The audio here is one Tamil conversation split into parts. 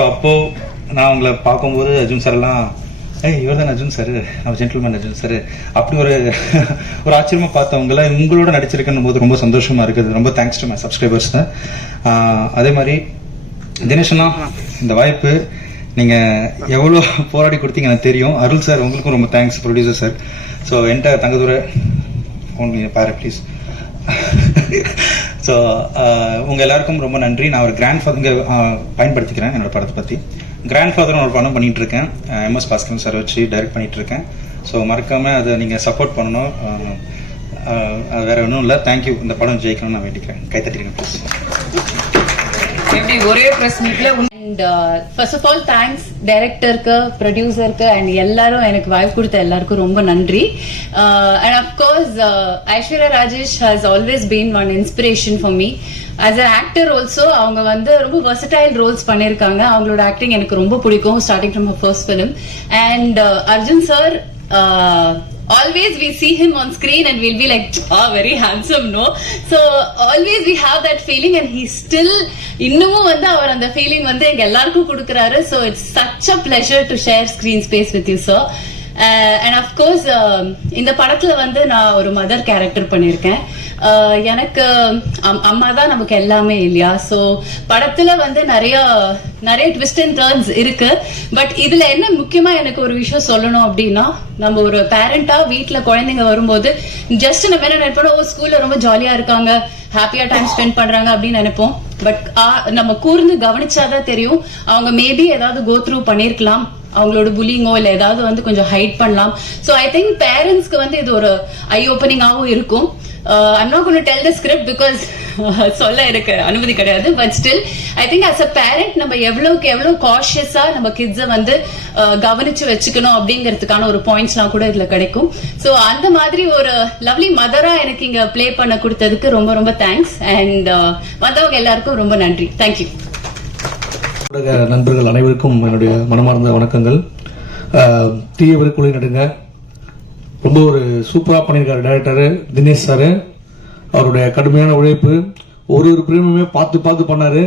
ஸோ அப்போது நான் அவங்கள பார்க்கும்போது அர்ஜுன் சார்லாம் ஏய் இவர் தான் அர்ஜுன் சார் நம்ம ஜென்டில்மேன் அர்ஜுன் சார் அப்படி ஒரு ஒரு ஆச்சரியமாக பார்த்தவங்கள உங்களோட நடிச்சிருக்கணும் போது ரொம்ப சந்தோஷமாக இருக்குது. ரொம்ப தேங்க்ஸ் டு மை சப்ஸ்கிரைபர்ஸ் அதே மாதிரி தினேஷனா இந்த வாய்ப்பு நீங்கள் எவ்வளோ போராடி கொடுத்தீங்க எனக்கு தெரியும். அருள் சார் உங்களுக்கும் ரொம்ப தேங்க்ஸ் ப்ரொடியூசர் சார் ஸோ என்கிட்ட தங்கதுரை ஃபோன் பாரு ப்ளீஸ் ஸோ uh, உங்கள் எல்லாருக்கும் ரொம்ப நன்றி. நான் ஒரு கிராண்ட் ஃபாதருங்க பயன்படுத்திக்கிறேன் என்னோட படத்தை பற்றி கிராண்ட் ஃபாதர் ஒரு படம் பண்ணிட்டு இருக்கேன் எம்எஸ் பாஸ்கரன் சார் வச்சு டைரக்ட் பண்ணிட்டு இருக்கேன் ஸோ மறக்காமல் அதை நீங்கள் சப்போர்ட் பண்ணணும். அது வேற ஒன்றும் இல்லை. தேங்க்யூ இந்த படம் ஜெயிக்கணும்னு நான் வேண்டிக்கிறேன். கைத்தட்டிருங்க ப்ளீஸ் எப்படி ஒரே பிரஸ் மீட்ல and first of all thanks டைரக்டருக்கு ப்ரொடியூசருக்கு அண்ட் எல்லாரும் எனக்கு வாய்ப்பு கொடுத்த எல்லாருக்கும் ரொம்ப நன்றி. And of course Aishwarya Rajesh has always been one inspiration for me as a actor also அவங்க வந்து ரொம்ப வெர்சடைல் ரோல்ஸ் பண்ணியிருக்காங்க. அவங்களோட ஆக்டிங் எனக்கு ரொம்ப பிடிக்கும் starting from first film and Arjun sir always we see him on screen and we'll be like, ah, oh, very handsome, no? So always we have that feeling and he இன்னமும் வந்து அவர் அந்த ஃபீலிங் வந்து எங்க எல்லாருக்கும் கொடுக்குறாரு so it's such a pleasure to share screen space with you so and of course இந்த படத்துல வந்து நான் ஒரு மதர் கேரக்டர் பண்ணியிருக்கேன் எனக்கு அம்மா தான் நமக்கு எல்லாமே இல்லையா ஸோ படத்துல வந்து நிறைய நிறைய ட்விஸ்ட் அண்ட் டர்ன்ஸ் இருக்கு. பட் இதுல என்ன முக்கியமா எனக்கு ஒரு விஷயம் சொல்லணும் அப்படின்னா நம்ம ஒரு பேரண்டா வீட்ல குழந்தைங்க வரும்போது ஜஸ்ட் நம்ம என்ன நினைப்போம் ஓ ஸ்கூல்ல ரொம்ப ஜாலியா இருக்காங்க ஹாப்பியா டைம் ஸ்பெண்ட் பண்றாங்க அப்படின்னு நினைப்போம். பட் நம்ம கூர்ந்து கவனிச்சாதான் தெரியும். அவங்க மேபி ஏதாவது கோ த்ரூ பண்ணிருக்கலாம். அவங்களோட புலிங்கோ இல்ல ஏதாவது வந்து கொஞ்சம் ஹைட் பண்ணலாம். ஸோ ஐ திங்க் பேரண்ட்ஸ்க்கு வந்து இது ஒரு ஐ ஓப்பனிங்காகவும் இருக்கும். I'm not tell the script because சொல்ல எனக்கு அனுமதி கிடையாது but still I think as a parent நம்ம எவ்வளவுக்கு எவ்வளவு காஷியஸா நம்ம கிட்ஸை வந்து uh, கவனிச்சு வச்சுக்கணும் அப்படிங்கிறதுக்கான ஒரு பாயிண்ட்ஸ்லாம் கூட இதுல கிடைக்கும். ஸோ அந்த மாதிரி ஒரு லவ்லி மதரா எனக்கு இங்க ப்ளே பண்ண கொடுத்ததுக்கு ரொம்ப ரொம்ப தேங்க்ஸ் அண்ட் uh, வந்தவங்க எல்லாருக்கும் ரொம்ப நன்றி. தேங்க்யூ நண்பர்கள் அனைவருக்கும் என்னுடைய மனமார்ந்த வணக்கங்கள். Uh, தீயவருக்குள்ளே நடுங்க. ரொம்ப ஒரு சூப்பராக பண்ணியிருக்காரு டேரக்டரு தினேஷ் சார். அவருடைய கடுமையான உழைப்பு. ஒரு ஒரு பிரேமுமே பார்த்து பார்த்து பண்ணார்.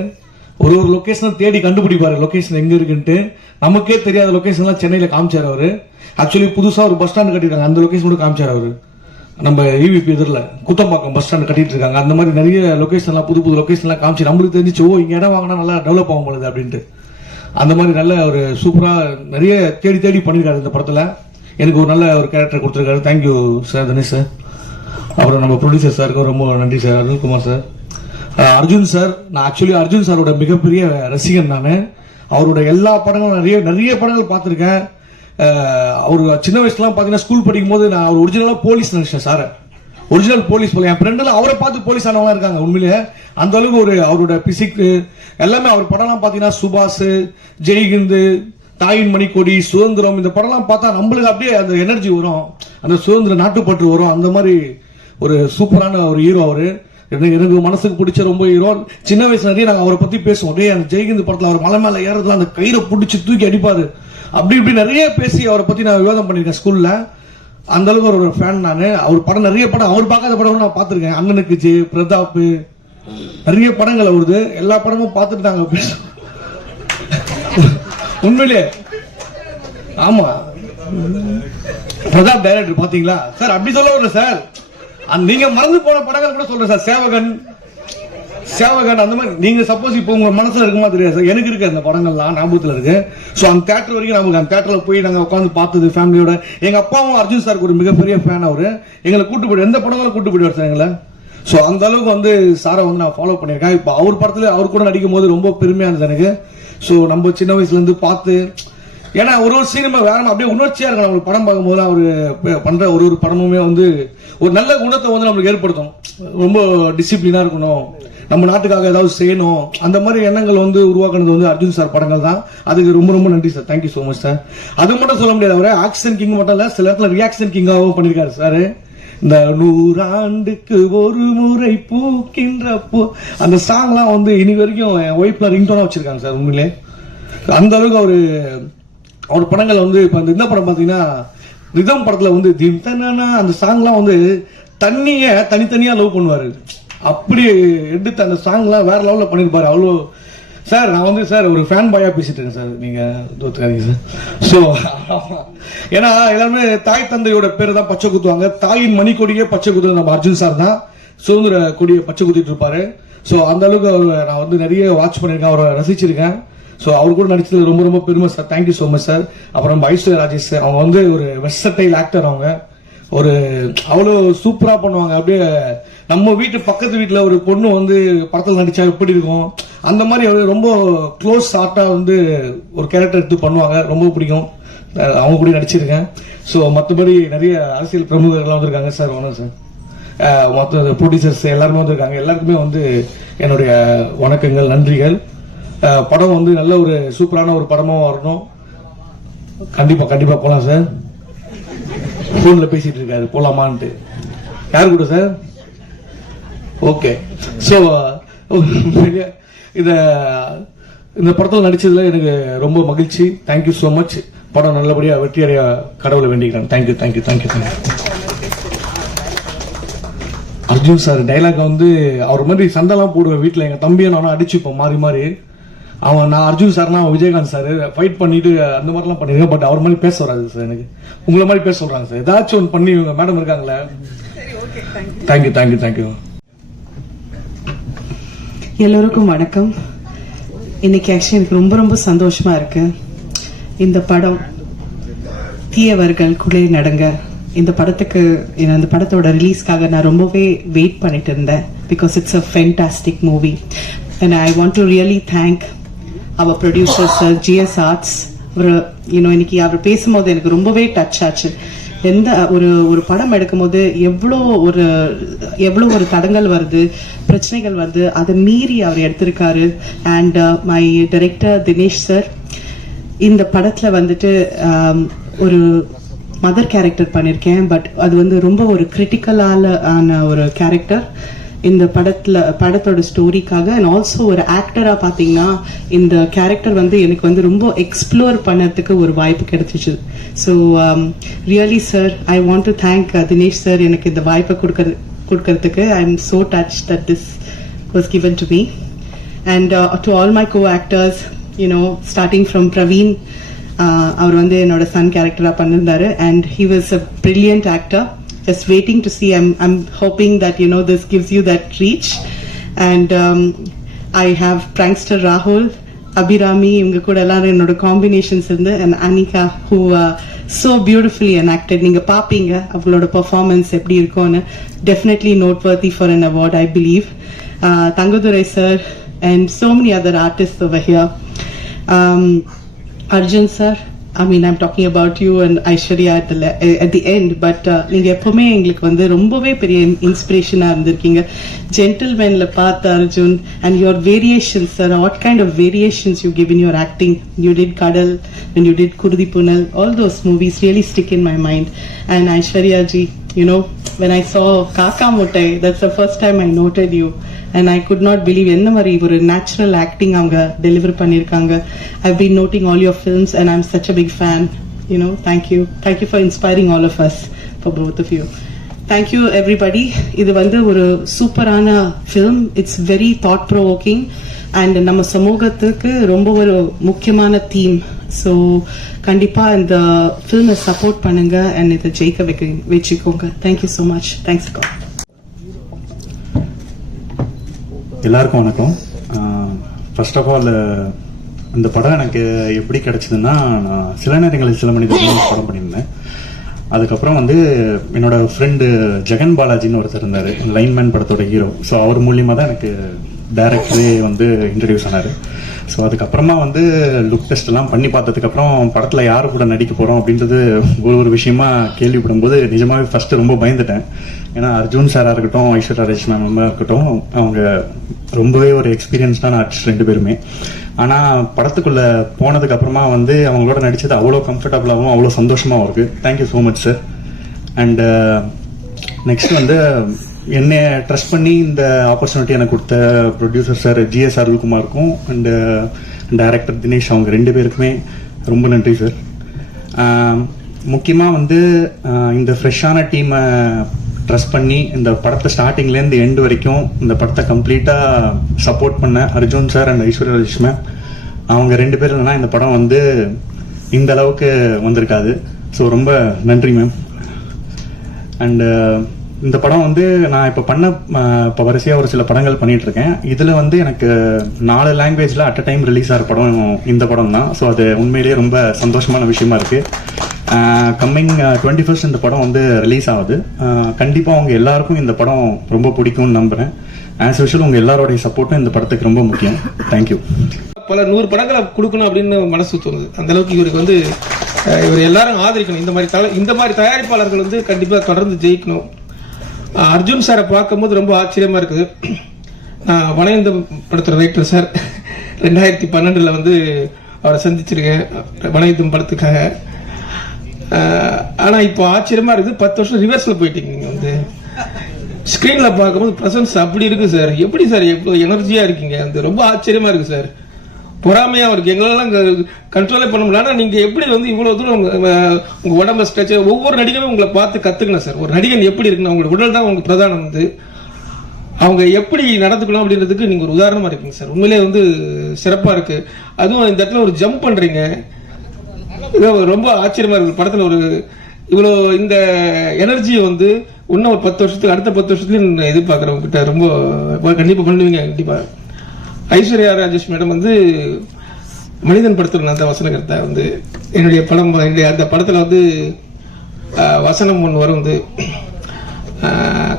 ஒரு ஒரு லொக்கேஷனை தேடி கண்டுபிடிப்பார். லொக்கேஷன் எங்கே இருக்குன்ட்டு. நமக்கே தெரியாத லொகேஷன்லாம் சென்னையில் காமிச்சார் அவர். ஆக்சுவலி புதுசாக ஒரு பஸ் ஸ்டாண்டு கட்டிருக்காங்க அந்த லொக்கேஷன் கூட காமிச்சார் அவர். நம்ம ஈவிபி எதிரில் குத்தம்பாக்கம் பஸ் ஸ்டாண்டு கட்டிட்டு இருக்காங்க அந்த மாதிரி நிறைய லொக்கேஷன்லாம் புது புது லொக்கேஷன்லாம் காமிச்சு நம்மளுக்கு தெரிஞ்சு ஓ இங்கே இடம் வாங்கினா நல்லா டெவலப் ஆகும் பொழுது அப்படின்ட்டு. அந்த மாதிரி நல்ல ஒரு சூப்பராக நிறைய தேடி தேடி பண்ணியிருக்காரு இந்த படத்தில். எனக்கு ஒரு நல்ல ஒரு கேரக்டர் கொடுத்துருக்காரு. தேங்க்யூ சார் தனேஷ் சார் அப்புறம் நம்ம ப்ரொடியூசர் சாருக்கும் ரொம்ப நன்றி sir Arunkumar sir Arjun sir நான் ஆக்சுவலி அர்ஜுன் சாரோட மிகப்பெரிய ரசிகன் நான். அவரோட எல்லா படங்களும் நிறைய நிறைய படங்கள் பார்த்துருக்கேன். அவர் சின்ன வயசுலாம் பார்த்தீங்கன்னா ஸ்கூல் படிக்கும் போது நான் அவர் ஒரிஜினலாக போலீஸ் நினைச்சேன் சார் ஒரிஜினல் போலீஸ் போல. என் ஃப்ரெண்டில் அவரை பார்த்து போலீஸ் ஆனவங்க இருக்காங்க உண்மையிலே. அந்த அளவுக்கு ஒரு அவரோட பிசிக் எல்லாமே அவர் படம்லாம் பார்த்தீங்கன்னா சுபாஷ் ஜெய்ஹிந்து தாயின் மணிக்கொடி சுதந்திரம் இந்த படம்லாம் பார்த்தா நம்மளுக்கு அப்படியே அந்த எனர்ஜி வரும். அந்த சுதந்திர நாட்டுப்பற்று வரும். அந்த மாதிரி ஒரு சூப்பரான ஒரு ஹீரோ அவரு. எனக்கு எனக்கு மனசுக்கு பிடிச்ச ரொம்ப ஹீரோ சின்ன வயசுல நிறைய நாங்கள் அவரை பத்தி பேசுவோம். ஒரே அந்த ஜெய்ஹிந்த் படத்தில் அவர் மலை மேலே ஏறதுல அந்த கயிறை பிடிச்சி தூக்கி அடிப்பாரு. அப்படி இப்படி நிறைய பேசி அவரை பத்தி நான் விவாதம் பண்ணிருக்கேன் ஸ்கூல்ல அந்த அளவுக்கு ஒரு ஃபேன் நான். அவர் படம் நிறைய படம் அவர் பார்க்காத படம் நான் பார்த்துருக்கேன். அண்ணனுக்கு ஜெய் பிரதாப் நிறைய படங்கள் அவருது எல்லா படமும் பார்த்துட்டு நாங்கள் பேசுவோம். உண்மையிலே. ஆமா. பிரதாப் டைரக்டர் பாத்தீங்களா சார் அப்படி சொல்ல வரல சார் நீங்க மறந்து போன படங்கள் கூட சொல்றேன் சார் சேவகன் சேவகன் அந்த மாதிரி. நீங்க சப்போஸ் இப்போ உங்க மனசுல இருக்குமா தெரியாது சார் எனக்கு இருக்கு அந்த படங்கள்லாம் ஞாபகத்துல இருக்கு. ஸோ அந்த தேட்டர் வரைக்கும் நமக்கு அந்த தேட்டர்ல போய் நாங்க உட்காந்து பார்த்தது ஃபேமிலியோட எங்க அப்பாவும் அர்ஜுன் சாருக்கு ஒரு மிகப்பெரிய ஃபேன் அவரு. எங்களை கூட்டு போய் எந்த படங்களும் கூட்டு போயிடுவார் சார் எங்களை? ஸோ அந்த அளவுக்கு வந்து சாரை வந்து நான் ஃபாலோ பண்ணியிருக்கேன். இப்போ அவர் படத்துல அவர் கூட நடிக்கும் போது ரொம்ப பெருமையாக இருந்தது எனக்கு. ஸோ நம்ம சின்ன வயசுலேருந்து பார்த்து ஏன்னா ஒரு ஒரு சினிமா வேற அப்படியே உணர்ச்சியா இருக்கும் நம்மளுக்கு படம் பார்க்கும்போது அவர் ப- பண்ற ஒரு ஒரு படமுமே வந்து ஒரு நல்ல குணத்தை வந்து நம்மளுக்கு ஏற்படுத்தும். ரொம்ப டிசிப்ளினா இருக்கணும். நம்ம நாட்டுக்காக ஏதாவது செய்யணும். அந்த மாதிரி எண்ணங்கள் வந்து உருவாக்குனது வந்து அர்ஜுன் சார் படங்கள் தான். அதுக்கு ரொம்ப ரொம்ப நன்றி sir. Thank you so much sir அது மட்டும் சொல்ல முடியாது அவர். ஆக்ஷன் கிங் மட்டும் இல்ல சில இடத்துல ரியாக்ஷன் கிங்காகவும் பண்ணியிருக்காரு சார் இந்த நூறாண்டுக்கு ஒரு முறை பூக்கின்ற பூ அந்த சாங்லாம் வந்து இனி வரைக்கும் என் ஒய்ஃப்ல ரிங்டோனா வச்சிருக்காங்க சார் உண்மையிலே. அந்த அளவுக்கு அவரு அவர் படங்கள் வந்து இப்ப அந்த இந்த படம் பாத்தீங்கன்னா ரிதம் படத்துல வந்து திம் தனனா அந்த சாங்லாம் வந்து தண்ணிய தனித்தனியா லவ் பண்ணுவாரு. அப்படி எடுத்து அந்த சாங்லாம் வேற லெவல்ல பண்ணிருப்பாரு. அவ்வளோ சார் நான் வந்து சார் ஒரு ஃபேன் பாயா பேசிட்டு இருக்கேன் சார் நீங்க தோத்துக்காதீங்க சார். ஸோ ஏன்னா எல்லாருமே தாய் தந்தையோட பேர் தான் பச்சை குத்துவாங்க. தாயின் மணிக்கொடியே பச்சை குத்துறது நம்ம அர்ஜுன் சார் தான். சுதந்திர கொடியை பச்சை குத்திட்டு இருப்பாரு. ஸோ அந்த அளவுக்கு அவரை நான் வந்து நிறைய வாட்ச் பண்ணியிருக்கேன் அவரை ரசிச்சிருக்கேன். ஸோ அவர் கூட நடிச்சது ரொம்ப ரொம்ப பெருமை sir. Thank you so much sir. அப்புறம் நம்ம ஐஸ்வர்யா ராஜேஷ் சார் அவங்க வந்து ஒரு வெர்சடைல் ஆக்டர் அவங்க. ஒரு அவ்வளோ சூப்பராக பண்ணுவாங்க. அப்படியே நம்ம வீட்டு பக்கத்து வீட்டில் ஒரு பொண்ணு வந்து படத்தில் நடித்தா எப்படி இருக்கும்? அந்த மாதிரி ரொம்ப க்ளோஸ் ஆர்ட்டா வந்து ஒரு கேரக்டர் எடுத்து பண்ணுவாங்க. ரொம்ப பிடிக்கும். அவங்க கூட நடிச்சிருக்கேன். ஸோ மற்றபடி நிறைய அரசியல் பிரமுகர்கள்லாம் வந்திருக்காங்க சார் வணக்கம் சார். மற்ற ப்ரொடியூசர்ஸ் எல்லாருமே வந்திருக்காங்க. எல்லாருக்குமே வந்து என்னுடைய வணக்கங்கள் நன்றிகள். படம் வந்து நல்ல ஒரு சூப்பரான ஒரு படமாக வரணும். கண்டிப்பாக கண்டிப்பாக போகலாம் சார். ஃபோனில் பேசிகிட்டு இருக்காரு. போகலாமான்ட்டு யார் கூட சார்? ஓகே ஸோ இத இந்த படத்தில் நடிச்சதுல எனக்கு ரொம்ப மகிழ்ச்சி. தேங்க்யூ ஸோ மச் படம் நல்லபடியா வெற்றி அடைய கடவுளை வேண்டிக்கிறேன். Thank you thank you thank you thank you Arjun sir dialogue வந்து அவர் மாதிரி சண்டைலாம் போடுவேன் வீட்டில் எங்க தம்பியை நானும் அடிச்சுப்போம் மாறி மாறி. அவன் நான் அர்ஜுன் சார்னா விஜயகாந்த் சார். ஃபைட் பண்ணிட்டு அந்த மாதிரிலாம் பண்ணிருக்கேன். பட் அவர் மாதிரி பேச வராது சார் எனக்கு. உங்களை மாதிரி பேச சொல்றாங்க சார். ஏதாச்சும் ஒன்று பண்ணி இவங்க மேடம் இருக்காங்களே. தேங்க்யூ தேங்க்யூ தேங்க்யூ எல்லோருக்கும் வணக்கம். இன்னைக்கு ஆக்சுவலி எனக்கு ரொம்ப ரொம்ப சந்தோஷமா இருக்கு. இந்த படம் தீயவர்கள் குளே நடங்க. இந்த படத்துக்கு என்ன இந்த படத்தோட ரிலீஸ்க்காக நான் ரொம்பவே வெயிட் பண்ணிட்டு இருந்தேன். Because it's a fantastic movie and I want to really thank our producer sir GS arts அவர் இன்னும் இன்னைக்கு அவர் பேசும்போது எனக்கு ரொம்பவே டச் ஆச்சு. எந்த ஒரு ஒரு படம் எடுக்கும்போது எவ்வளோ ஒரு எவ்வளோ ஒரு தடங்கள் வருது பிரச்சனைகள் வருது அதை மீறி அவர் எடுத்திருக்காரு. And my director Dinesh sir இந்த படத்தில் வந்துட்டு um, ஒரு மதர் கேரக்டர் பண்ணியிருக்கேன் பட் அது வந்து ரொம்ப ஒரு கிரிட்டிக்கலான ஆன ஒரு கேரக்டர் இந்த படத்துல படத்தோட ஸ்டோரிக்காக அண்ட் ஆல்சோ ஒரு ஆக்டரா பாத்தீங்கன்னா இந்த கேரக்டர் வந்து எனக்கு வந்து ரொம்ப எக்ஸ்ப்ளோர் பண்ணதுக்கு ஒரு வாய்ப்பு கிடைச்சிச்சு. So really sir I want to thank Dinesh sir எனக்கு இந்த வாய்ப்பை கொடுக்கறது கொடுக்கறதுக்கு. I am so touch that this was given to me and to all my co actors you know starting from Praveen அவர் வந்து என்னோட சன் கேரக்டராக பண்ணியிருந்தாரு and he was a brilliant actor just waiting to see I'm I'm hoping that you know this gives you that reach and um, I have prankster Rahul Abirami இவங்க கூட எல்லாரும் என்னோட காம்பினேஷன்ஸ் இருந்து and Anika who so beautifully enacted நீங்க பாப்பீங்க அவங்களோட பெர்ஃபார்மன்ஸ் எப்படி இருக்கும்னு definitely noteworthy for an award I believe Thangadurai sir and so many other artists over here um, Arjun sir I mean I'm talking about you and Aishwarya at the, le- at the end but uh, நீங்க எப்பவுமே எங்களுக்கு வந்து ரொம்பவே பெரிய இன்ஸ்பிரேஷனா இருந்திருக்கீங்க ஜென்டில்மேன்ல பார்த்த Arjun and your variations sir what kind of variations you give in your acting you did Kadal when you did Kurdi Punal all those movies really stick in my mind and Aishwarya ji you know when I saw Kaka Muttai that's the first time I noted you and I could not believe எந்த மாதிரி ஒரு நேச்சுரல் ஆக்டிங் அவங்க டெலிவர் பண்ணியிருக்காங்க. I been noting all your films and I'm such a big fan you know know thank you you. Thank you for inspiring all of us for both of you. இது வந்து ஒரு சூப்பரான film it's very thought provoking and நம்ம சமூகத்துக்கு ரொம்ப ஒரு முக்கியமான தீம் ஸோ கண்டிப்பாக இந்த ஃபில்மை சப்போர்ட் பண்ணுங்க அண்ட் இதை ஜெயிக்க வைக்க வச்சுக்கோங்க. தேங்க்யூ ஸோ மச் தேங்க்ஸ் கா எல்லாருக்கும் வணக்கம். ஃபர்ஸ்ட் ஆஃப் ஆல் இந்த படம் எனக்கு எப்படி கிடைச்சதுன்னா நான் சில நேரங்களில் சில மனிதர்கள் படம் பண்ணியிருந்தேன். அதுக்கப்புறம் வந்து என்னோட ஃப்ரெண்டு ஜெகன் பாலாஜின்னு ஒருத்தர் இருந்தார் லைன்மேன் படத்தோட ஹீரோ ஸோ அவர் மூலியமாக தான் எனக்கு டேரக்டரே வந்து இன்ட்ரடியூஸ் ஆனார். ஸோ அதுக்கப்புறமா வந்து லுக் டெஸ்ட் எல்லாம் பண்ணி பார்த்ததுக்கப்புறம் படத்தில் யார் கூட நடிக்க போகிறோம் அப்படின்றது ஒரு ஒரு விஷயமா கேள்விப்படும்போது நிஜமாகவே ஃபஸ்ட்டு ரொம்ப பயந்துட்டேன். ஏன்னா அர்ஜுன் சாராக இருக்கட்டும் ஐஸ்வர்யா ராஜேஷ் மேம் இருக்கட்டும் அவங்க ரொம்பவே ஒரு எக்ஸ்பீரியன்ஸ்டான ஆர்டிஸ்ட் ரெண்டு பேருமே. ஆனால் படத்துக்குள்ளே போனதுக்கப்புறமா வந்து அவங்களோட நடிச்சது அவ்வளோ கம்ஃபர்டபுளாகவும் அவ்வளோ சந்தோஷமாகவும் இருக்குது thank you so much sir and next uh, வந்து என்னை ட்ரஸ்ட் பண்ணி இந்த ஆப்பர்ச்சுனிட்டி எனக்கு கொடுத்த ப்ரொடியூசர் சார் ஜிஎஸ் அருள்குமாருக்கும் அண்ட் டைரக்டர் தினேஷ் அவங்க ரெண்டு பேருக்குமே ரொம்ப நன்றி சார் முக்கியமாக வந்து இந்த ஃப்ரெஷ்ஷான டீமை ட்ரஸ்ட் பண்ணி இந்த படத்தை ஸ்டார்டிங்லேருந்து எண்ட் வரைக்கும் இந்த படத்தை கம்ப்ளீட்டாக சப்போர்ட் பண்ண Arjun sir and Aishwarya Rajesh ma'am அவங்க ரெண்டு பேர் இல்லைனா இந்த படம் வந்து இந்த அளவுக்கு வந்திருக்காது. ஸோ ரொம்ப நன்றி மேம் அண்டு இந்த படம் வந்து நான் இப்போ பண்ண இப்போ வரிசையாக ஒரு சில படங்கள் பண்ணிட்டு இருக்கேன் இதில் வந்து எனக்கு நாலு லாங்குவேஜில் அட் அ டைம் ரிலீஸ் ஆகிற படம் இந்த படம் தான். ஸோ அது உண்மையிலேயே ரொம்ப சந்தோஷமான விஷயமா இருக்குது கம்மிங் டுவெண்ட்டி ஃபர்ஸ்ட் இந்த படம் வந்து ரிலீஸ் ஆகுது. கண்டிப்பாக அவங்க எல்லாருக்கும் இந்த படம் ரொம்ப பிடிக்கும்னு நம்புகிறேன் ஆஸ் யூஷுவல் உங்கள் எல்லாரோடைய சப்போர்ட்டும் இந்த படத்துக்கு ரொம்ப முக்கியம். தேங்க்யூ பல நூறு படங்களை கொடுக்கணும் அப்படின்னு மனசு தோணுது. அந்த அளவுக்கு இவருக்கு வந்து இவர் எல்லாரும் ஆதரிக்கணும். இந்த மாதிரி இந்த மாதிரி தயாரிப்பாளர்கள் வந்து கண்டிப்பாக தொடர்ந்து ஜெயிக்கணும். அர்ஜுன் சாரை பார்க்கும்போது ரொம்ப ஆச்சரியமா இருக்குது. நான் வளையந்தம் படுத்துகிற ரைட்டர் சார் ரெண்டாயிரத்தி பன்னெண்டில் வந்து அவரை சந்திச்சிருக்கேன். வளையந்தம் படத்துக்காக. ஆனால் இப்போ ஆச்சரியமா இருக்குது. பத்து வருஷம் ரிவர்ஸில் போயிட்டீங்க நீங்கள் வந்து. ஸ்க்ரீனில் பார்க்கும்போது ப்ரெசன்ஸ் அப்படி இருக்குது சார் எப்படி சார் எவ்வளோ எனர்ஜியாக இருக்கீங்க? அந்த ரொம்ப ஆச்சரியமாக இருக்குது சார் பொறாமையா இருக்கு. எங்களெல்லாம் கண்ட்ரோலே பண்ண முடியல. ஆனா நீங்க எப்படி வந்து இவ்வளவு தூரம் உங்க, அஹ், உடம்ப ஸ்ட்ரெச் ஒவ்வொரு நடிகனும் உங்களை பார்த்து கத்துக்கணும் சார் ஒரு நடிகன் எப்படி இருக்குன்னா அவங்களோட உடல் தான் உங்களுக்கு பிரதானம் வந்து. அவங்க எப்படி நடந்துக்கணும் அப்படின்றதுக்கு நீங்க ஒரு உதாரணமா இருக்கீங்க சார் உண்மையிலே வந்து சிறப்பா இருக்கு. அதுவும் இந்த இடத்துல ஒரு ஜம்ப் பண்றீங்க. ரொம்ப ஆச்சரியமா இருக்கு. படத்துல ஒரு இவ்வளோ இந்த எனர்ஜியை வந்து இன்னும் ஒரு பத்து வருஷத்துக்கு அடுத்த பத்து வருஷத்துலயும் நான் கிட்ட ரொம்ப கண்டிப்பா பண்ணுவீங்க கண்டிப்பா. ஐஸ்வர்யா ராஜேஷ் மேடம் வந்து மனிதன் படத்தில் அந்த வசனகர்த்தா வந்து என்னுடைய படம் என்னுடைய அந்த படத்தில் வந்து வசனம் ஒன்று வரும் வந்து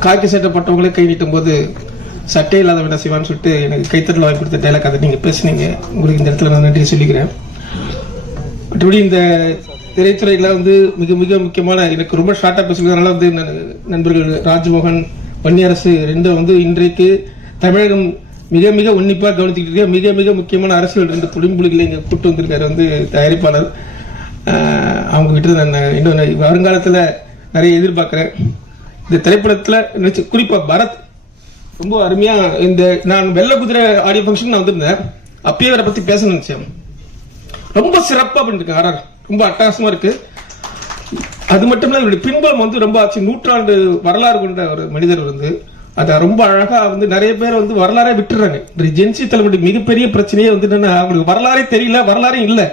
காக்கி சட்டப்பட்டவங்களே கை நீட்டும் போது சட்டை இல்லாத விட சிவான்னு சொல்லிட்டு எனக்கு கைத்தட்டில் வாங்கி கொடுத்த டைலாக் அதை நீங்கள் பேசுனீங்க. உங்களுக்கு இந்த இடத்துல நான் நன்றி சொல்லிக்கிறேன். மற்றபடி இந்த திரைத்துறையில் வந்து மிக மிக முக்கியமான எனக்கு ரொம்ப ஷார்ட்டாக பேசுகிறதுனால வந்து நண்பர்கள் ராஜ்மோகன் வன்னியரசு ரெண்டும் வந்து இன்றைக்கு தமிழகம் மிக மிக உன்னிப்பா கவனித்துக்கிட்டு இருக்க மிக மிக முக்கியமான அரசியல் ரெண்டு துடிம்புலிகளை இங்க கூட்டு வந்திருக்காரு வந்து தயாரிப்பாளர். அவங்கக்கிட்ட அவங்க கிட்ட நான் இன்னும் வருங்காலத்தில் வருங்காலத்துல நிறைய எதிர்பார்க்கிறேன். இந்த திரைப்படத்துல நினைச்சு குறிப்பா பரத் ரொம்ப அருமையா இந்த நான் வெள்ள குதிரை ஆடியோ ஃபங்க்ஷன் நான் வந்திருந்தேன். அப்பயே அவரை பத்தி பேச நினைச்சேன். ரொம்ப சிறப்பா பண்ணிருக்கேன் ஆர்ஆர் ரொம்ப அட்டகாசமா இருக்கு. அது மட்டும் இல்ல இவருடைய பின்பலம் வந்து ரொம்ப ஆச்சு. நூற்றாண்டு வரலாறு கொண்ட ஒரு மனிதர் வந்து. அதை ரொம்ப அழகா வந்து நிறைய பேர் வந்து வரலாறே விட்டுறாங்க. இந்த ஜென்சி தலைமுறை மிகப்பெரிய பிரச்சனையே வந்து என்னன்னா அவங்களுக்கு வரலாறே தெரியல வரலாறே இல்லை.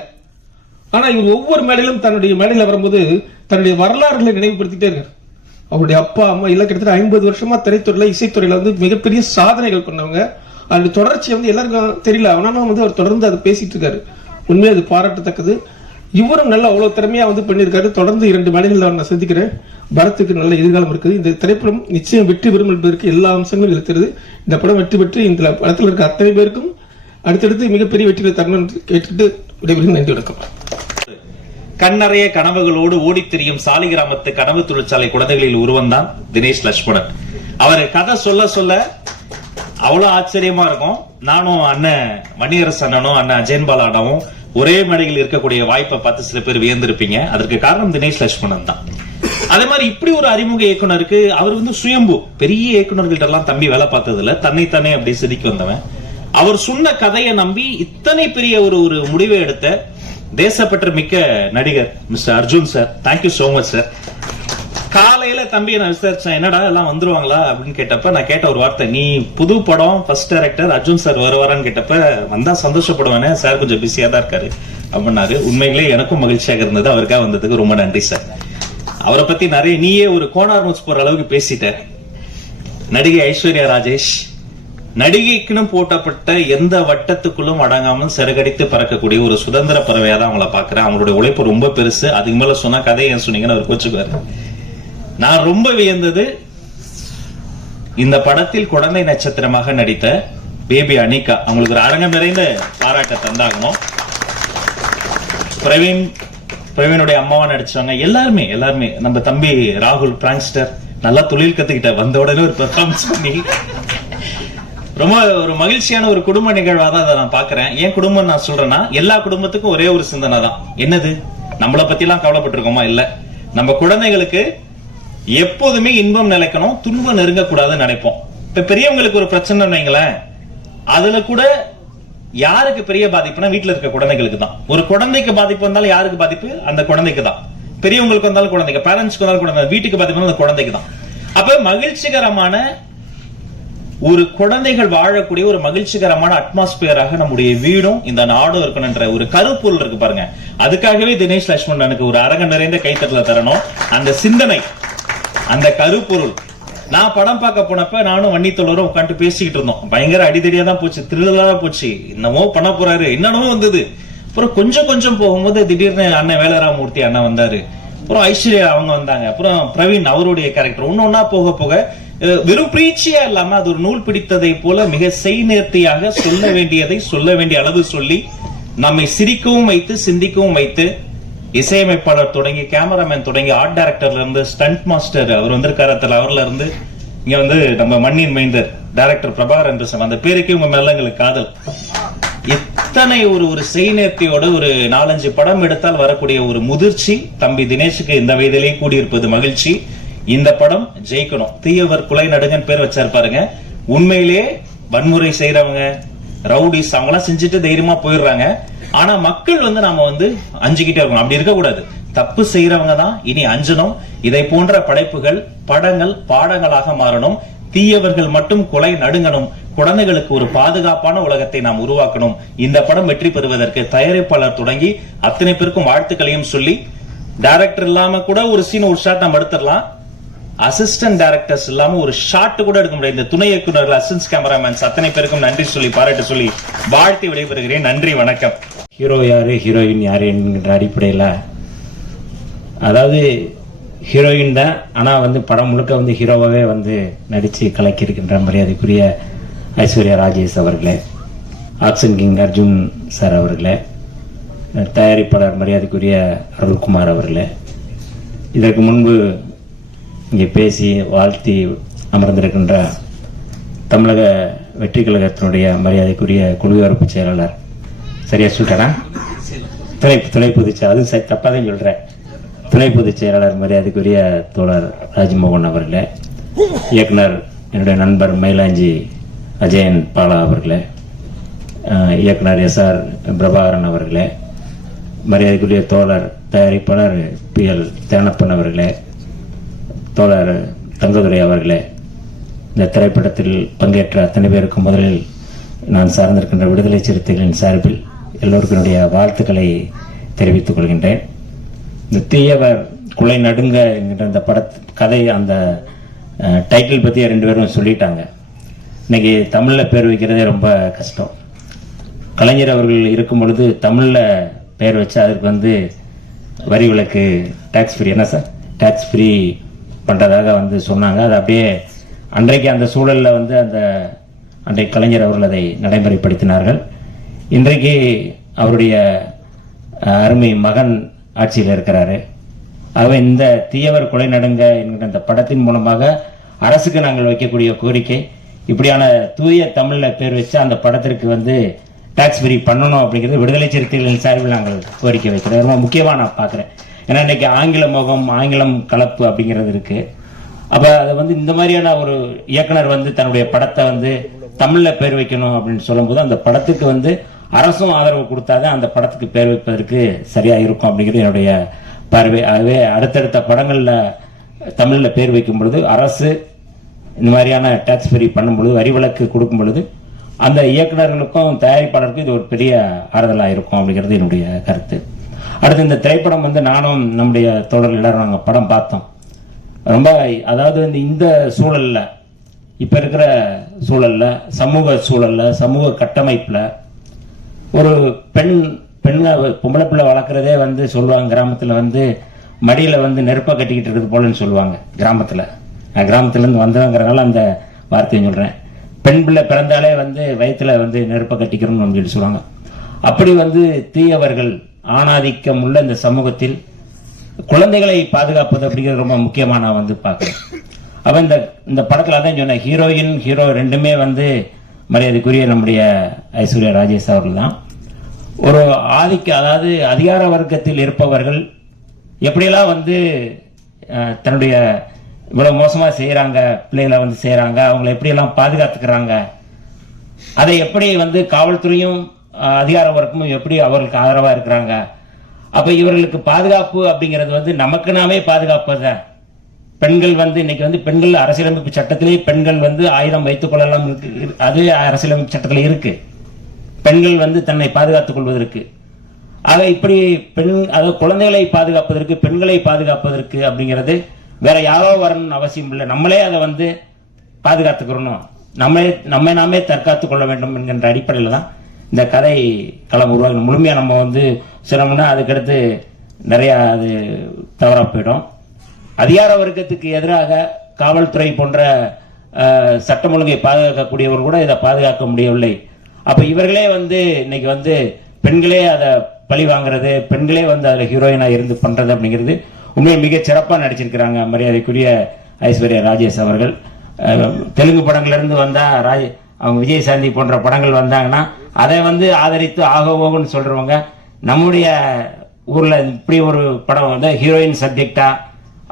ஆனா இவர் ஒவ்வொரு மேடையிலும் தன்னுடைய மேடையில் வரும்போது தன்னுடைய வரலாறுகளை நினைவுபடுத்திட்டே இருக்கார் அவருடைய அப்பா அம்மா எல்லாம் கிட்டத்தட்ட ஐம்பது வருஷமா திரைத்துறையில இசைத்துறையில வந்து மிகப்பெரிய சாதனைகள் பண்ணவங்க அந்த தொடர்ச்சி வந்து எல்லாருக்கும் தெரியல. ஆனால் வந்து அவர் தொடர்ந்து அதை பேசிட்டு இருக்காரு. உண்மையை அது பாராட்டத்தக்கது. இவரும் நல்ல அவ்வளவு திறமையா வந்து பண்ணியிருக்காரு. தொடர்ந்து இரண்டு மேடைகள் நான் சந்திக்கிறேன். பரத்துக்கு நல்ல எதிர்காலம் இருக்குது. இந்த திரைப்படம் நிச்சயம் வெற்றி பெறும் என்பதற்கு எல்லா அம்சங்களும் இருக்கிறது. இந்த படம் வெற்றி பெற்று இந்த படத்தில் இருக்க அத்தனை பேருக்கும் அடுத்தடுத்து மிகப்பெரிய வெற்றிகளை தரணும் கேட்டுட்டு விடைபெறும் நன்றி வணக்கம். கண்ணறைய கனவுகளோடு ஓடித் திரியும் சாலிகிராமத்து கனவு தொழிற்சாலை குழந்தைகளில் உருவம்தான் தினேஷ் லட்சுமணன். அவர் கதை சொல்ல சொல்ல அவ்வளவு ஆச்சரியமா இருக்கும். நானும் அண்ணன் வன்னியரசு அண்ணனும் அண்ணன் அஜயன் பாலாடாவும் ஒரே மேடையில் இருக்கக்கூடிய வாய்ப்பை பார்த்து சில பேர் வியந்திருப்பீங்க. அதற்கு காரணம் தினேஷ் லட்சுமணன் தான். அதே மாதிரி இப்படி ஒரு அறிமுக இயக்குனருக்கு அவர் வந்து சுயம்பு பெரிய இயக்குனர்கள்ட்ட எல்லாம் தம்பி வேலை பார்த்ததுல தன்னைத்தானே அப்படி செதுக்கி வந்தவன். அவர் சொன்ன கதையை நம்பி இத்தனை பெரிய ஒரு ஒரு முடிவை எடுத்த தேசப்பற்று மிக்க நடிகர் mister Arjun sir. Thank you so much sir காலையில தம்பி நான் விசாரிச்சேன் என்னடா எல்லாம் வந்துருவாங்களா? அப்படின்னு கேட்டப்ப நான் கேட்ட ஒரு வார்த்தை நீ புது படம் ஃபர்ஸ்ட் டைரக்டர் அர்ஜுன் சார் வருவாரான்னு கேட்டப்ப வந்தா சந்தோஷப்படுவானே சார் கொஞ்சம் பிஸியா தான் இருக்காரு அப்படின்னாரு. உண்மையிலே எனக்கும் மகிழ்ச்சியாக இருந்தது அவருக்காக வந்ததுக்கு ரொம்ப நன்றி சார் அவரை பத்தி நிறைய நீயே ஒரு கோனார் நோட்ஸ் போற அளவுக்கு பேசிட்ட. நடிகை ஐஸ்வர்யா ராஜேஷ் நடிகைக்குன்னு போட்டப்பட்ட எந்த வட்டத்துக்குள்ளும் அடங்காமல் சிறகடித்து பறக்கக்கூடிய ஒரு சுதந்திர பறவையா தான் அவங்கள பாக்குறேன். அவங்களுடைய உழைப்பு ரொம்ப பெருசு. அதுக்கு மேல சொன்னா கதையை ஏன் சொன்னீங்கன்னு அவர் கோச்சுக்குவாரு. நான் ரொம்ப வியந்தது. இந்த படத்தில் குழந்தை நட்சத்திரமாக நடித்த பேபி அனிகா. அவங்களுக்கு ஒரு அரங்கம் நிறைந்த பாராட்ட தந்தாகணும். பிரவீன் பிரவீனுடைய அம்மாவா நடிச்சாங்க. எல்லாருமே எல்லாருமே. நம்ம தம்பி ராகுல் பிராங்ஸ்டர் நல்லா தொழில் கத்துக்கிட்ட வந்த உடனே ஒரு பெர்ஃபார்மன்ஸ் பண்ணி. ரொம்ப ஒரு மகிழ்ச்சியான ஒரு குடும்ப நிகழ்வா தான் அதை நான் பாக்குறேன் ஏன் குடும்பம் நான் சொல்றேன்னா எல்லா குடும்பத்துக்கும் ஒரே ஒரு சிந்தனை தான் என்னது? நம்மளை பத்தி எல்லாம் கவலைப்பட்டிருக்கோமா? இல்ல. நம்ம குழந்தைகளுக்கு எப்போதுமே இன்பம் நிலைக்கணும் துன்பம் நெருங்கக்கூடாதுன்னு நினைப்போம். இப்ப பெரியவங்களுக்கு ஒரு பிரச்சனை வைங்களேன் அதுல கூட யாருக்கு பெரிய பாதிப்புனா வீட்டுல இருக்க குழந்தைகளுக்கு தான். ஒரு குழந்தைக்கு பாதிப்பு வந்தாலும் யாருக்கு பாதிப்பு? அந்த குழந்தைக்கு தான். பெரியவங்களுக்கு வந்தாலும் குழந்தைக்கு பேரண்ட்ஸ்க்கு வந்தாலும் குழந்தை வீட்டுக்கு பாதிப்பு அந்த குழந்தைக்கு தான். அப்ப மகிழ்ச்சிகரமான ஒரு குழந்தைகள் வாழக்கூடிய ஒரு மகிழ்ச்சிகரமான அட்மாஸ்பியராக நம்முடைய வீடும் இந்த நாடும் இருக்கணும்ன்ற ஒரு கருப்பொருள் இருக்கு பாருங்க. அதுக்காகவே தினேஷ் லட்சுமணனுக்கு ஒரு அரங்க நிறைந்த கைத்தட்டல தரணும். அந்த சிந்தனை அந்த கருப்பொருள். நான் படம் பார்க்க போனப்ப நானும் வன்னித்தோழரும் உட்காந்து பேசிக்கிட்டு இருந்தோம். பயங்கர அடிதடியா தான் போச்சு திருவிழா போச்சு. என்னமோ பண்ண போறாரு. என்னென்னமோ வந்தது. அப்புறம் கொஞ்சம் கொஞ்சம் போகும்போது திடீர்னு அண்ணன் வேலராமூர்த்தி அண்ணன் வந்தாரு. அப்புறம் ஐஸ்வர்யா அவங்க வந்தாங்க. அப்புறம் பிரவீன் அவருடைய கேரக்டர் ஒன்னு ஒன்னா போக போக வெறும் பிரீச்சியா இல்லாம அது ஒரு நூல் பிடித்ததை போல மிக செய்நேர்த்தியாக சொல்ல வேண்டியதை சொல்ல வேண்டிய அளவு சொல்லி நம்மை சிரிக்கவும் வைத்து சிந்திக்கவும் வைத்து இசையமைப்பாளர் தொடங்கி கேமராமேன் தொடங்கி ஆர்ட் டைரக்டர்ல இருந்து ஸ்டண்ட் மாஸ்டர் அவர் வந்திருக்காரு அதுல அவர்ல இருந்து இங்க வந்து நம்ம மண்ணின் மைந்தர் டைரக்டர் பிரபாகர் என்று அந்த பேருக்கே உங்க மேல எங்களுக்கு காதல். இத்தனை ஒரு ஒரு செய்நேர்த்தியோட ஒரு நாலஞ்சு படம் எடுத்தால் வரக்கூடிய ஒரு முதிர்ச்சி தம்பி தினேஷுக்கு இந்த வயதிலே கூடியிருப்பது மகிழ்ச்சி. இந்த படம் ஜெயிக்கணும். தீயவர் குலை நடுங்கன் பேர் வச்சாரு பாருங்க. உண்மையிலேயே வன்முறை செய்யறவங்க ரவுடிஸ் அவங்களாம் செஞ்சுட்டு தைரியமா போயிடுறாங்க. ஆனா மக்கள் வந்து நாம வந்து அஞ்சுக்கிட்டே இருக்கணும். அப்படி இருக்கக்கூடாது. தப்பு செய்யறவங்க தான் இனி அஞ்சனும் இதை போன்ற படைப்புகள் படங்கள் பாடங்களாக மாறணும். தீயவர்கள் மட்டும் கொலை நடுங்கணும். குழந்தைகளுக்கு ஒரு பாதுகாப்பான உலகத்தை நாம் உருவாக்கணும். இந்த படம் வெற்றி பெறுவதற்கு தயாரிப்பாளர் தொடங்கி அத்தனை பேருக்கும் வாழ்த்துக்களையும் சொல்லி டைரக்டர் இல்லாம கூட ஒரு சீன் ஒரு ஷாட் நம்ம எடுத்துடலாம். அசிஸ்டன்ட் டைரக்டர்ஸ் இல்லாம ஒரு ஷாட் கூட எடுக்க முடியாது. இந்த துணை இயக்குநர்கள் அசிஸ்டன்ட் கேமராமேன்ஸ் அத்தனை பேருக்கும் நன்றி சொல்லி பாராட்டு சொல்லி வாழ்த்தி விடைபெறுகிறேன். நன்றி வணக்கம். ஹீரோ யாரு? ஹீரோயின் யாரு என்கின்ற அடிப்படையில். அதாவது ஹீரோயின் தான் ஆனால் வந்து படம் முழுக்க வந்து ஹீரோவாகவே வந்து நடித்து கலக்கியிருக்கின்ற மரியாதைக்குரிய ஐஸ்வர்யா ராஜேஷ் அவர்களே ஆக்ஷன் கிங் அர்ஜுன் சார் அவர்களே தயாரிப்பாளர் மரியாதைக்குரிய அருள்குமார் அவர்களே. இதற்கு முன்பு இங்கே பேசி வாழ்த்தி அமர்ந்திருக்கின்ற தமிழக வெற்றி கழகத்தினுடைய மரியாதைக்குரிய குழுவிறப்பு செயலாளர் சரியா சொல்லிட்டேனா துணை துணை பொதுச் அதுவும் சரி தப்பாக தான் சொல்கிறேன் துணை பொதுச் செயலாளர் மரியாதைக்குரிய தோழர் ராஜ்மோகன் அவர்களே இயக்குனர் என்னுடைய நண்பர் மயிலாஞ்சி அஜயன் பாலா அவர்களே இயக்குனர் எஸ் ஆர் பிரபாகரன் அவர்களே மரியாதைக்குரிய தோழர் தயாரிப்பாளர் பி எல் தேனப்பன் அவர்களே தோழர் தங்கதுரை அவர்களே இந்த திரைப்படத்தில் பங்கேற்ற அத்தனை பேருக்கும் முதலில் நான் சார்ந்திருக்கின்ற விடுதலை சிறுத்தைகளின் சார்பில் எல்லோருக்கும் வாழ்த்துக்களை தெரிவித்துக் கொள்கின்றேன். இந்த தீயவர் குலை நடுங்க என்கின்ற இந்த பட கதை அந்த டைட்டில் பற்றி ரெண்டு பேரும் சொல்லிட்டாங்க. இன்னைக்கு தமிழில் பேர் வைக்கிறதே ரொம்ப கஷ்டம். கலைஞர் அவர்கள் இருக்கும் பொழுது தமிழில் பெயர் வச்சு அதுக்கு வந்து வரி விலக்கு டேக்ஸ் ஃப்ரீ என்ன சார்? டேக்ஸ் ஃப்ரீ பண்ணுறதாக வந்து சொன்னாங்க. அது அப்படியே அன்றைக்கு அந்த சூழலில் வந்து அந்த அன்றைக்கு கலைஞர் அவர்கள் அதை நடைமுறைப்படுத்தினார்கள். இன்றைக்கு அவருடைய அருமை மகன் ஆட்சியில் இருக்கிறாரு. ஆகவே இந்த தீயவர் கொலை நடுங்க என்கிற இந்த படத்தின் மூலமாக அரசுக்கு நாங்கள் வைக்கக்கூடிய கோரிக்கை இப்படியான தூய தமிழில் பேர் வச்சு அந்த படத்திற்கு வந்து டாக்ஸ் ஃப்ரீ பண்ணணும் அப்படிங்கிறது விடுதலை சிறுத்தைகளின் சார்பில் நாங்கள் கோரிக்கை வைக்கிறோம். ரொம்ப முக்கியமாக நான் பார்க்குறேன். ஏன்னா இன்றைக்கி ஆங்கில முகம் ஆங்கிலம் கலப்பு அப்படிங்கிறது இருக்குது அப்போ அது வந்து இந்த மாதிரியான ஒரு இயக்குனர் வந்து தன்னுடைய படத்தை வந்து தமிழில் பேர் வைக்கணும் அப்படின்னு சொல்லும்போது அந்த படத்துக்கு வந்து அரசும் ஆதரவு கொடுத்தாதான் அந்த படத்துக்கு பேர் வைப்பதற்கு சரியா இருக்கும் அப்படிங்கிறது என்னுடைய பார்வை. ஆகவே அடுத்தடுத்த படங்கள்ல தமிழ்ல பேர் வைக்கும் பொழுது அரசு இந்த மாதிரியான டேக்ஸ் ஃப்ரீ பண்ணும் பொழுது வரி விலக்கு கொடுக்கும் பொழுது அந்த இயக்குனர்களுக்கும் தயாரிப்பாளருக்கும் இது ஒரு பெரிய ஆறுதலாக இருக்கும் அப்படிங்கிறது என்னுடைய கருத்து. அடுத்து இந்த திரைப்படம் வந்து நானும் நம்முடைய தோழர்கள் எல்லாரும் நாங்கள் படம் பார்த்தோம். ரொம்ப அதாவது வந்து இந்த சூழலில் இப்போ இருக்கிற சூழலில் சமூக சூழலில் சமூக கட்டமைப்பில் ஒரு பெண் பெண்ணை பொம்பளை பிள்ளை வளர்க்குறதே வந்து சொல்லுவாங்க கிராமத்தில் வந்து மடியில் வந்து நெருப்பை கட்டிக்கிட்டு இருக்குது போலன்னு சொல்லுவாங்க கிராமத்தில். நான் கிராமத்துலேருந்து வந்தவங்கிறனால அந்த வார்த்தையை சொல்கிறேன் பெண் பிள்ளை பிறந்தாலே வந்து வயிற்றில் வந்து நெருப்பை கட்டிக்கிறோம்னு சொல்லி சொல்லுவாங்க. அப்படி வந்து தீயவர்கள் ஆணாதிக்கம் உள்ள இந்த சமூகத்தில் குழந்தைகளை பாதுகாப்பது அப்படிங்கிறது ரொம்ப முக்கியமாக நான் வந்து பார்க்குறேன். அப்போ இந்த இந்த படத்தில் அதான் சொன்னேன் ஹீரோயின் ஹீரோ ரெண்டுமே வந்து மரியாதைக்குரிய நம்முடைய ஐஸ்வர்யா ராஜேஷ் அவர்கள் தான் ஒரு ஆதிக்க அதாவது அதிகார வர்க்கத்தில் இருப்பவர்கள் எப்படியெல்லாம் வந்து தன்னுடைய இவ்வளவு மோசமா செய்யறாங்க பிள்ளைகளை வந்து செய்யறாங்க அவங்கள எப்படியெல்லாம் பாதுகாத்துக்கிறாங்க அதை எப்படி வந்து காவல்துறையும் அதிகார வர்க்கமும் எப்படி அவர்களுக்கு ஆதரவா இருக்கிறாங்க அப்ப இவர்களுக்கு பாதுகாப்பு அப்படிங்கிறது வந்து நமக்கு நாமே பாதுகாப்பு தான். பெண்கள் வந்து இன்னைக்கு வந்து பெண்கள் அரசியலமைப்பு சட்டத்திலே பெண்கள் வந்து ஆயுதம் வைத்துக் கொள்ளலாம் இருக்கு. அது அரசியலமைப்பு சட்டத்தில் இருக்கு. பெண்கள் வந்து தன்னை பாதுகாத்துக் கொள்வதற்கு. ஆக இப்படி பெண் அதாவது குழந்தைகளை பாதுகாப்பதற்கு பெண்களை பாதுகாப்பதற்கு அப்படிங்கிறது வேற யாரோ வரணும்னு அவசியம் இல்லை. நம்மளே அதை வந்து பாதுகாத்துக்கிறணும். நம்மளே நம்மை நாமே தற்காத்துக் கொள்ள வேண்டும் என்கின்ற அடிப்படையில் தான் இந்த கதை களம் உருவாகணும் முழுமையாக நம்ம வந்து சிரமம்னா அதுக்கடுத்து நிறையா அது தவறாக போயிடும். அதிகார வர்க்கத்துக்கு எதிராக காவல்துறை போன்ற சட்டம் ஒழுங்கை பாதுகாக்கக்கூடியவர் கூட இதை பாதுகாக்க முடியவில்லை. அப்போ இவர்களே வந்து இன்னைக்கு வந்து பெண்களே அதை பழி வாங்குறது பெண்களே வந்து அதில் ஹீரோயினாக இருந்து பண்ணுறது அப்படிங்கிறது உண்மையை மிக சிறப்பாக நடிச்சிருக்கிறாங்க மரியாதைக்குரிய ஐஸ்வர்யா ராஜேஷ் அவர்கள். தெலுங்கு படங்கள்லேருந்து இருந்து ராஜ ராஜ் அவங்க விஜயசாந்தி போன்ற படங்கள் வந்தாங்கன்னா அதை வந்து ஆதரித்து ஆக ஓகன்னு சொல்கிறவங்க நம்முடைய ஊரில் இப்படி ஒரு படம் வந்து ஹீரோயின் சப்ஜெக்டாக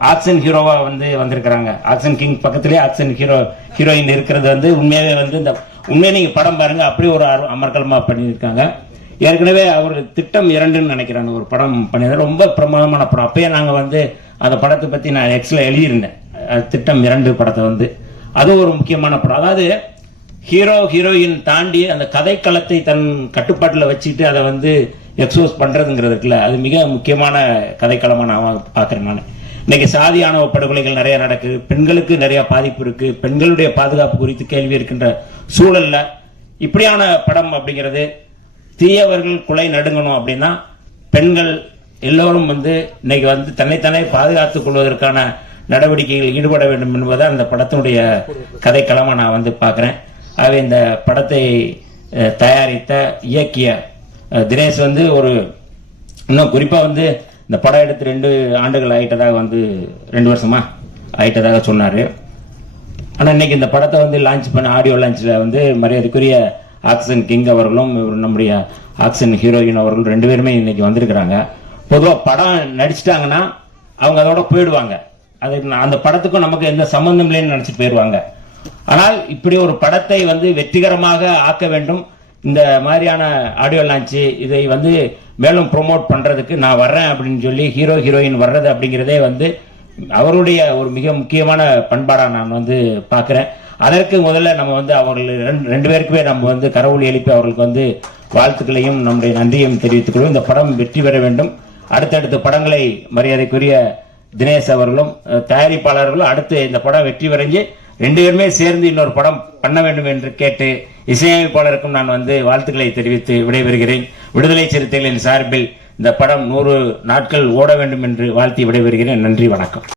ஆக்ஷன் ஹீரோவா வந்து வந்திருக்கிறாங்க. ஆக்ஷன் கிங் பக்கத்துலேயே ஆக்ஷன் ஹீரோ ஹீரோயின் இருக்கிறது வந்து உண்மையாகவே வந்து இந்த உண்மையை நீங்கள் படம் பாருங்க அப்படி ஒரு அரு- அமர்க்கலமா பண்ணியிருக்காங்க. ஏற்கனவே அவர் திட்டம் இரண்டுன்னு நினைக்கிறாங்க ஒரு படம் பண்ணியிருந்தார். ரொம்ப பிரமாதமான படம். அப்பயே நாங்கள் வந்து அந்த படத்தை பற்றி நான் எக்ஸில் எழுதியிருந்தேன். திட்டம் இரண்டு படத்தை வந்து. அது ஒரு முக்கியமான படம். அதாவது ஹீரோ ஹீரோயின் தாண்டி அந்த கதைக்களத்தை தன் கட்டுப்பாட்டில் வச்சுட்டு அதை வந்து எக்ஸ்போஸ் பண்ணுறதுங்கிறதுக்குல அது மிக முக்கியமான கதைக்களமாக நான் பார்க்குறேன் நான். இன்னைக்கு சாதி ஆணவ படுகொலைகள் நிறைய நடக்குது பெண்களுக்கு நிறைய பாதிப்பு இருக்கு. பெண்களுடைய பாதுகாப்பு குறித்து கேள்வி இருக்கின்ற சூழல்ல இப்படியான படம் அப்படிங்கிறது தீயவர்கள் குலை நடுங்கணும் அப்படின்னா பெண்கள் எல்லோரும் வந்து இன்னைக்கு வந்து தன்னைத்தானே பாதுகாத்துக் கொள்வதற்கான நடவடிக்கைகள் ஈடுபட வேண்டும் என்பதை அந்த படத்தினுடைய கதைக்களமாக நான் வந்து பார்க்குறேன். ஆகவே இந்த படத்தை தயாரித்த இயக்கிய தினேஷ் வந்து ஒரு இன்னும் குறிப்பாக வந்து இந்த படம் எடுத்து ரெண்டு ஆண்டுகள் ஆயிட்டதாக வந்து ரெண்டு வருஷமா ஆயிட்டதாக சொன்னார். ஆனால் இன்னைக்கு இந்த படத்தை வந்து லான்ச் பண்ண ஆடியோ லான்ச்சில் வந்து மரியாதைக்குரிய ஆக்சன் கிங் அவர்களும் நம்முடைய ஆக்சன் ஹீரோயின் அவர்களும் ரெண்டு பேருமே இன்னைக்கு வந்திருக்கிறாங்க. பொதுவாக படம் நடிச்சிட்டாங்கன்னா அவங்க அதோட போயிடுவாங்க. அது அந்த படத்துக்கும் நமக்கு எந்த சம்மந்தம் இல்லைன்னு நினச்சி போயிடுவாங்க. ஆனால் இப்படி ஒரு படத்தை வந்து வெற்றிகரமாக ஆக்க வேண்டும். இந்த மாதிரியான ஆடியோ லான்ச்சு இதை வந்து மேலும் ப்ரொமோட் பண்ணுறதுக்கு நான் வர்றேன் அப்படின்னு சொல்லி ஹீரோ ஹீரோயின் வர்றது அப்படிங்கிறதே வந்து அவருடைய ஒரு மிக முக்கியமான பண்பாடாக நான் வந்து பார்க்குறேன். அதற்கு முதல்ல நம்ம வந்து அவர்கள் ரெண்டு- ரெண்டு பேருக்குமே நம்ம வந்து கரவுளி எழுப்பி அவர்களுக்கு வந்து வாழ்த்துக்களையும் நம்முடைய நன்றியும் தெரிவித்துக் கொள்வோம். இந்த படம் வெற்றி பெற வேண்டும். அடுத்தடுத்த படங்களை மரியாதைக்குரிய தினேஷ் அவர்களும் தயாரிப்பாளர்களும் அடுத்து இந்த படம் வெற்றி பெறஞ்சு ரெண்டு பேருமே சேர்ந்து இன்னொரு படம் பண்ண வேண்டும் என்று கேட்டு இசையமைப்பாளருக்கும் நான் வந்து வாழ்த்துக்களை தெரிவித்து விடைபெறுகிறேன். விடுதலை சிறுத்தைகளின் சார்பில் இந்த படம் நூறு நாட்கள் ஓட வேண்டும் என்று வாழ்த்தி விடைபெறுகிறேன். நன்றி வணக்கம்.